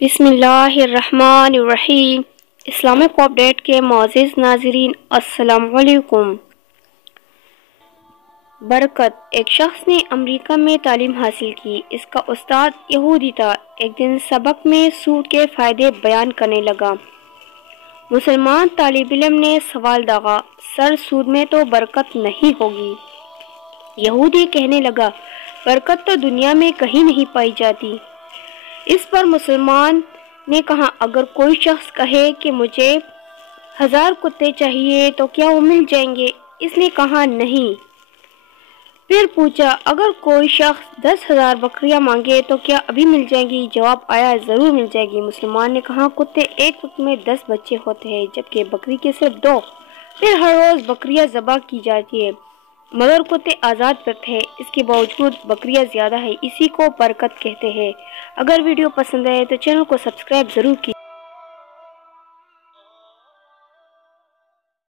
बिस्मिल्लाहिर्रहमानिर्रहीम। Islamic update के मोअज़्ज़िज़ नाज़रीन, अस्सलामु अलैकुम। बरकत। एक शख्स ने अमेरिका में तालीम हासिल की। इसका उस्ताद यहूदी था। एक दिन सबक में सूद के फ़ायदे बयान करने लगा। मुसलमान तालिब इल्म ने सवाल दागा, सर सूद में तो बरकत नहीं होगी। यहूदी कहने लगा, बरकत तो दुनिया में कहीं नहीं पाई जाती। इस पर मुसलमान ने कहा, अगर कोई शख्स कहे कि मुझे 1000 कुत्ते चाहिए तो क्या वो मिल जाएंगे? इसने कहा नहीं। फिर पूछा, अगर कोई शख्स 10,000 बकरियां मांगे तो क्या अभी मिल जाएंगी? जवाब आया, जरूर मिल जाएगी। मुसलमान ने कहा, कुत्ते एक वक्त में 10 बच्चे होते हैं, जबकि बकरी के सिर्फ 2। फिर हर रोज बकरियां ज़बह की जाती है, मगर कुत्ते आज़ाद रहते हैं। इसके बावजूद बकरियां ज़्यादा है। इसी को बरकत कहते हैं। अगर वीडियो पसंद आए तो चैनल को सब्सक्राइब ज़रूर कीजिए।